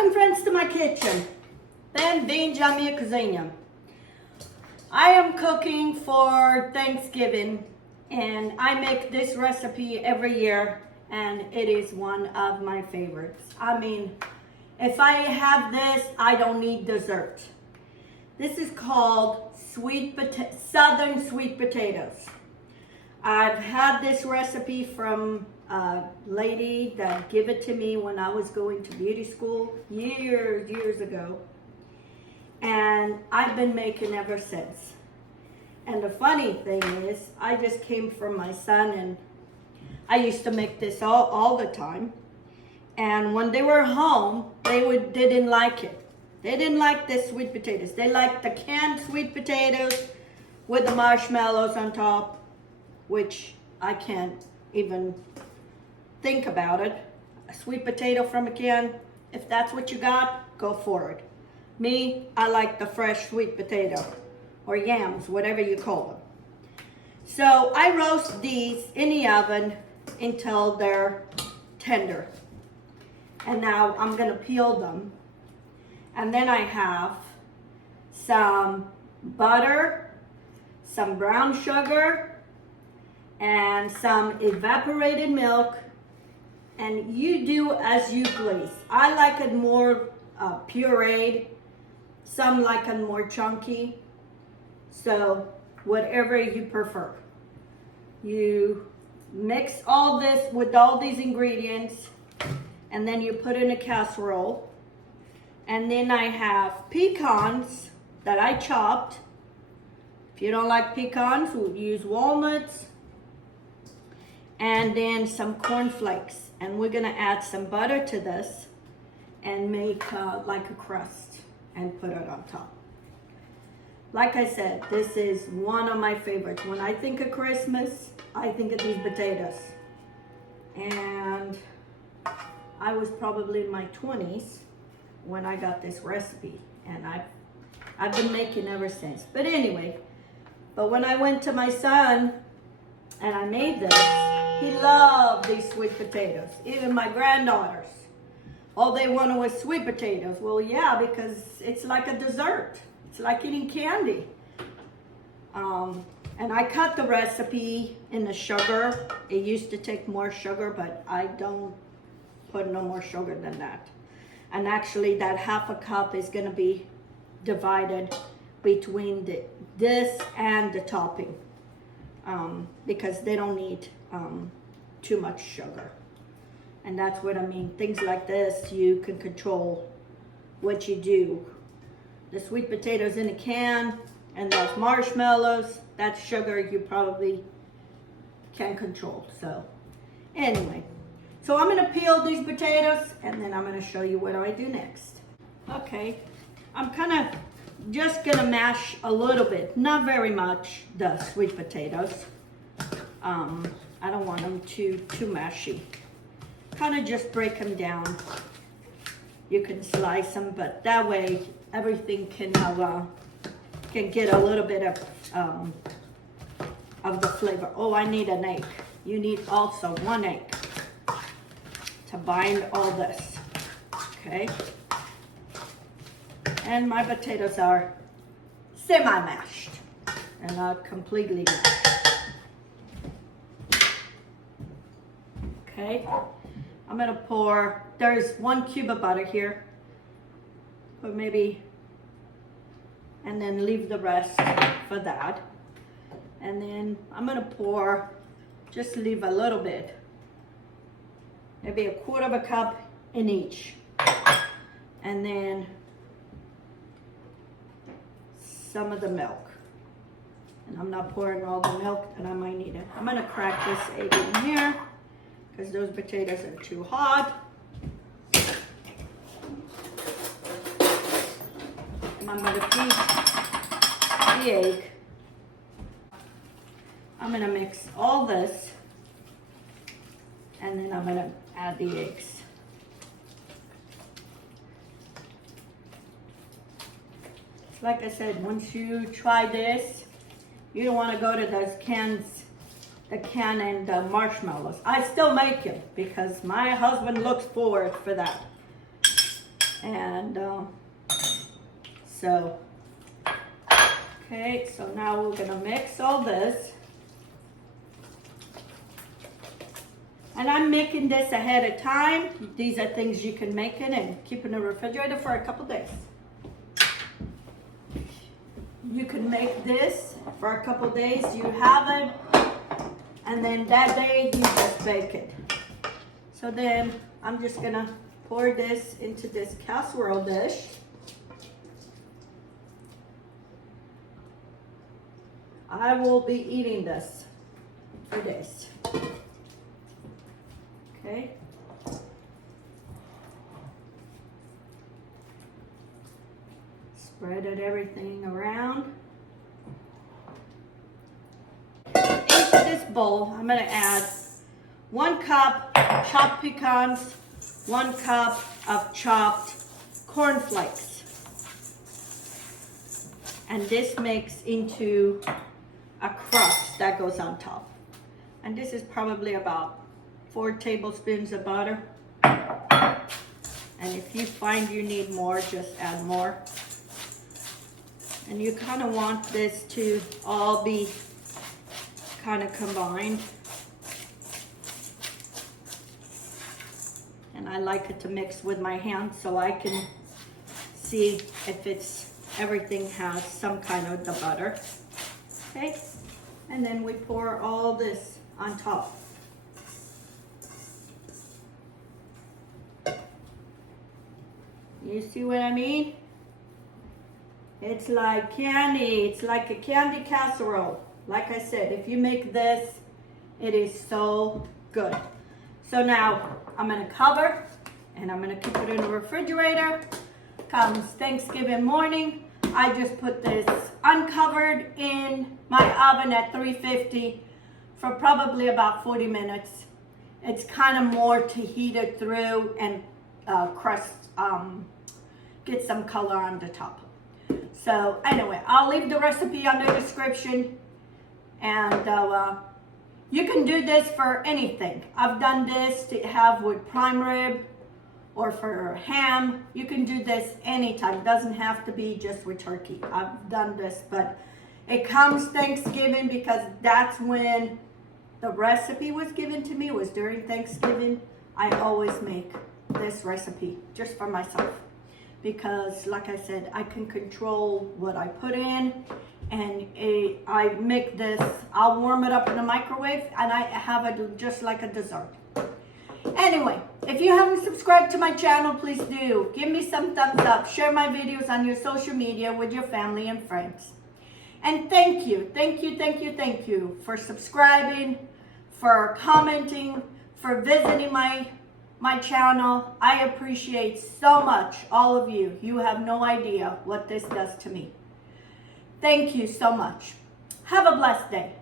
Welcome friends to my kitchen. Bem-vindos à minha cozinha. I am cooking for Thanksgiving and I make this recipe every year and it is one of my favorites. I mean, if I have this, I don't need dessert. This is called Southern sweet potatoes. I've had this recipe from a lady that gave it to me when I was going to beauty school years ago. And I've been making ever since. And the funny thing is, I just came from my son and I used to make this all the time. And when they were home, they didn't like it. They didn't like the sweet potatoes. They liked the canned sweet potatoes with the marshmallows on top, which I can't even think about it. A sweet potato from a can, if that's what you got, go for it. Me, I like the fresh sweet potato, or yams, whatever you call them. So I roast these in the oven until they're tender. And now I'm gonna peel them. And then I have some butter, some brown sugar, and some evaporated milk. And you do as you please. I like it more pureed. Some like it more chunky. So whatever you prefer. You mix all this with all these ingredients and then you put in a casserole. And then I have pecans that I chopped. If you don't like pecans, we'll use walnuts. And then some cornflakes. And we're gonna add some butter to this and make like a crust and put it on top. Like I said, this is one of my favorites. When I think of Christmas, I think of these potatoes. And I was probably in my 20s when I got this recipe. And I've been making ever since. But anyway, when I went to my son and I made this, he loved these sweet potatoes. Even my granddaughters. All they wanted was sweet potatoes. Well, yeah, because it's like a dessert. It's like eating candy. And I cut the recipe in the sugar. It used to take more sugar, but I don't put no more sugar than that. And actually, that half a cup is going to be divided between this and the topping. Because they don't need too much sugar. And that's what I mean. Things like this, you can control what you do. The sweet potatoes in a can and those marshmallows, that's sugar you probably can control. So anyway, so I'm gonna peel these potatoes and then I'm gonna show you what I do next. Okay, I'm kind of just gonna mash a little bit, not very much, the sweet potatoes. I don't want them too mashy. Kind of just break them down. You can slice them, but that way everything can get a little bit of the flavor. Oh, I need an egg. You need also 1 egg to bind all this. Okay. And my potatoes are semi-mashed and not completely mashed. Okay, I'm gonna pour, there's 1 cube of butter here, or maybe, and then leave the rest for that. And then I'm gonna pour, just leave a little bit, maybe 1/4 cup in each. And then some of the milk. And I'm not pouring all the milk, and I might need it. I'm gonna crack this egg in here, because those potatoes are too hot. And I'm gonna beat the egg. I'm gonna mix all this, and then I'm gonna add the eggs. Like I said, once you try this, you don't wanna go to those cans, the can and the marshmallows. I still make it because my husband looks forward for that. And okay, so now we're gonna mix all this. And I'm making this ahead of time. These are things you can make it and keep in the refrigerator for a couple days. You can make this for a couple days. You have it, and then that day you just bake it. So then I'm just gonna pour this into this casserole dish. I will be eating this for days. Okay. Spread everything around. Into this bowl, I'm gonna add 1 cup chopped pecans, 1 cup of chopped cornflakes. And this makes into a crust that goes on top. And this is probably about 4 tablespoons of butter. And if you find you need more, just add more. And you kind of want this to all be kind of combined. And I like it to mix with my hand so I can see if everything has some kind of the butter. Okay, and then we pour all this on top. You see what I mean? It's like candy. It's like a candy casserole. Like I said, if you make this, it is so good. So now I'm gonna cover and I'm gonna keep it in the refrigerator. Comes Thanksgiving morning, I just put this uncovered in my oven at 350 for probably about 40 minutes. It's kind of more to heat it through and crust, get some color on the top. So anyway, I'll leave the recipe on the description, and you can do this for anything. I've done this to have with prime rib or for ham. You can do this anytime. It doesn't have to be just with turkey. I've done this, but it comes Thanksgiving because that's when the recipe was given to me, was during Thanksgiving. I always make this recipe just for myself because, like I said, I can control what I put in, and I make this, I'll warm it up in the microwave and I have it just like a dessert. Anyway, if you haven't subscribed to my channel, please do. Give me some thumbs up. Share my videos on your social media with your family and friends. And thank you for subscribing, for commenting, for visiting my channel. I appreciate so much all of you. You have no idea what this does to me. Thank you so much. Have a blessed day.